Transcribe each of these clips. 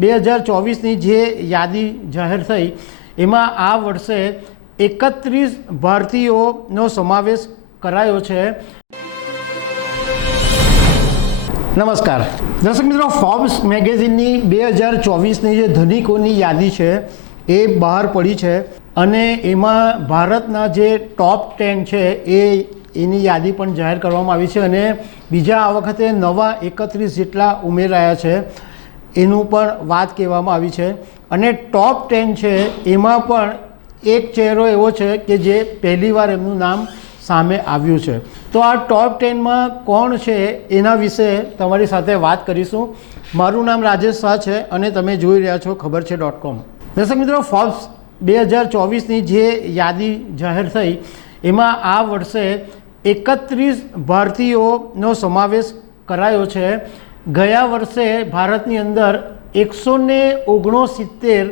2024ની જે યાદી જાહેર થઈ એમાં આ વર્ષે 31 ભારતીયોનો સમાવેશ કરાયો છે। નમસ્કાર દર્શક મિત્રો, ફોર્બ્સ મેગેઝિનની 2024ની જે ધનિકોની યાદી છે એ બહાર પડી છે અને એમાં ભારતના જે ટોપ 10 છે એની યાદી પણ જાહેર કરવામાં આવી છે અને બીજા આ વખતે નવા 31 જેટલા ઉમેરાયા છે એનું પણ વાત કહેવામાં આવી છે। અને ટોપ 10 છે એમાં પણ એક ચહેરો એવો છે કે જે પહેલીવાર એમનું નામ સામે આવ્યું છે। તો આ ટોપ 10માં કોણ છે એના વિશે તમારી સાથે વાત કરીશું। મારું નામ રાજેશ શાહ છે અને તમે જોઈ રહ્યા છો ખબર છે.com। દર્શક મિત્રો, ફોર્બ્સ 2024ની જે યાદી જાહેર થઈ એમાં આ વર્ષે 31 ભારતીયોનો સમાવેશ કરાયો છે। ગયા વર્ષે ભારતની અંદર 169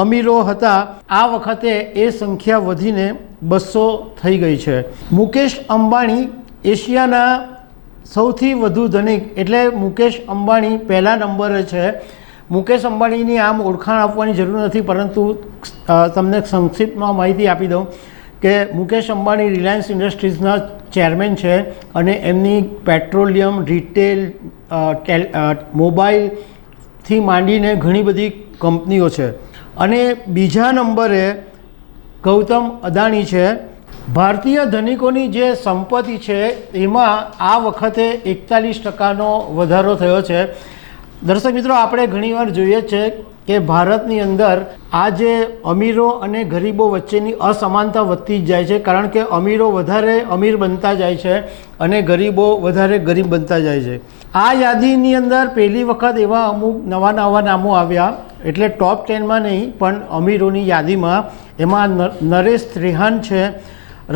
અમીરો હતા, આ વખતે એ સંખ્યા વધીને 200 થઈ ગઈ છે। મુકેશ અંબાણી એશિયાના સૌથી વધુ ધનિક, એટલે મુકેશ અંબાણી પહેલા નંબરે છે। મુકેશ અંબાણીની આમ ઓળખાણ આપવાની જરૂર નથી, પરંતુ તમને સંક્ષિપ્તમાં માહિતી આપી દઉં કે મુકેશ અંબાણી રિલાયન્સ ઇન્ડસ્ટ્રીઝના ચેરમેન છે અને એમની પેટ્રોલિયમ, રિટેલ, મોબાઈલથી માંડીને ઘણી બધી કંપનીઓ છે। અને બીજા નંબરે ગૌતમ અદાણી છે। ભારતીય ધનિકોની જે સંપત્તિ છે એમાં આ વખતે 41%નો વધારો થયો છે। દર્શક મિત્રો, આપણે ઘણીવાર જોઈએ છે કે ભારતની અંદર આ જે અમીરો અને ગરીબો વચ્ચેની અસમાનતા વધતી જ જાય છે, કારણ કે અમીરો વધારે અમીર બનતા જાય છે અને ગરીબો વધારે ગરીબ બનતા જાય છે। આ યાદીની અંદર પહેલી વખત એવા અમુક નવા નામો આવ્યા, એટલે ટોપ 10માં નહીં પણ અમીરોની યાદીમાં। એમાં નરેશ ત્રેહાન છે,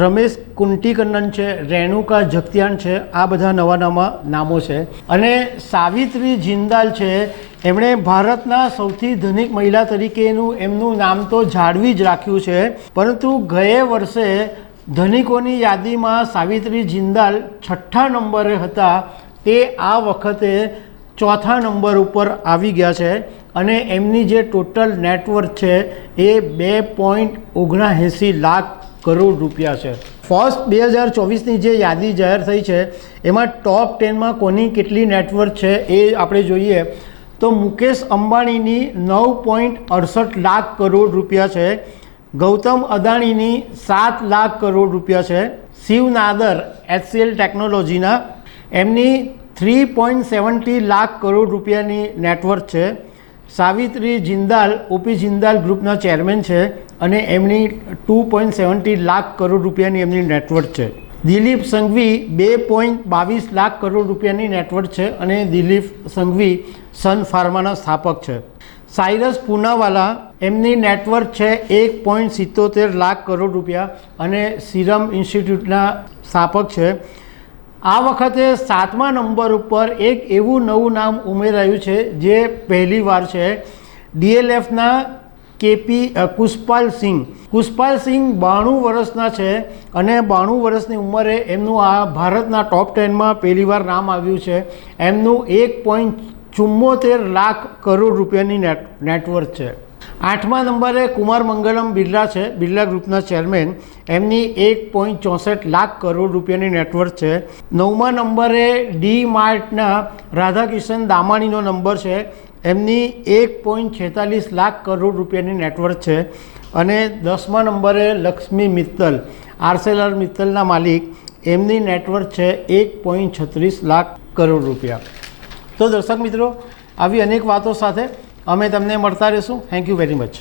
રમેશ કુંટીકન્નન છે, રેણુકા જગતિયાન છે, આ બધા નવા નામો છે। અને સાવિત્રી જિંદાલ છે, એમણે ભારતના સૌથી ધનિક મહિલા તરીકેનું એમનું નામ તો જાળવી જ રાખ્યું છે, પરંતુ ગયા વર્ષે ધનિકોની યાદીમાં સાવિત્રી જિંદાલ 6થા નંબરે હતા, તે આ વખતે 4થા નંબર ઉપર આવી ગયા છે અને એમની જે ટોટલ નેટવર્થ છે એ 2.79 લાખ કરોડ રૂપિયા છે। ફોર્બ્સ 2024ની જે યાદી જાહેર થઈ છે એમાં ટોપ 10માં કોની કેટલી નેટવર્થ છે એ આપણે જોઈએ તો મુકેશ અંબાણીની 9.68 લાખ કરોડ રૂપિયા છે, ગૌતમ અદાણીની 7 લાખ કરોડ રૂપિયા છે, શિવ નાદર HCL ટેકનોલોજીના એમની 3.70 લાખ કરોડ રૂપિયાની નેટવર્થ છે, સાવિત્રી જિંદાલ ઓપી જિંદાલ ગ્રુપના ચેરમેન છે અને એમની 2.70 લાખ કરોડ રૂપિયાની એમની નેટવર્થ છે, દિલીપ સંઘવી 2.22 લાખ કરોડ રૂપિયાની નેટવર્થ છે અને દિલીપ સંઘવી સન ફાર્માના સ્થાપક છે, સાયરસ પૂનાવાલા એમની નેટવર્થ છે 1.77 લાખ કરોડ રૂપિયા અને સીરમ ઇન્સ્ટિટ્યૂટના સ્થાપક છે। આ વખતે 7મા નંબર ઉપર એક એવું નવું નામ ઉમેરાયું છે જે પહેલીવાર છે, DLFના કુશપાલ સિંહ 92 વર્ષના છે અને 92 વર્ષની ઉંમરે એમનું આ ભારતના ટોપ 10માં પહેલીવાર નામ આવ્યું છે। એમનું 1.74 લાખ કરોડ રૂપિયાની નેટવર્થ છે। 8મા નંબરે કુમાર મંગલમ બિરલા છે, બિરલા ગ્રુપના ચેરમેન, એમની 1.64 લાખ કરોડ રૂપિયાની નેટવર્થ છે। 9મા નંબરે ડી માર્ટના રાધાકિશન દામાણીનો નંબર છે, એમની 1.46 લાખ કરોડ રૂપિયાની નેટવર્થ છે અને 10મા નંબરે લક્ષ્મી મિત્તલ આર્સેલર મિત્તલના માલિક, એમની નેટવર્થ છે 1.36 લાખ કરોડ રૂપિયા। તો દર્શક મિત્રો, આવી અનેક વાતો સાથે અમે તમને મળતા રહીશું। Thank you very much.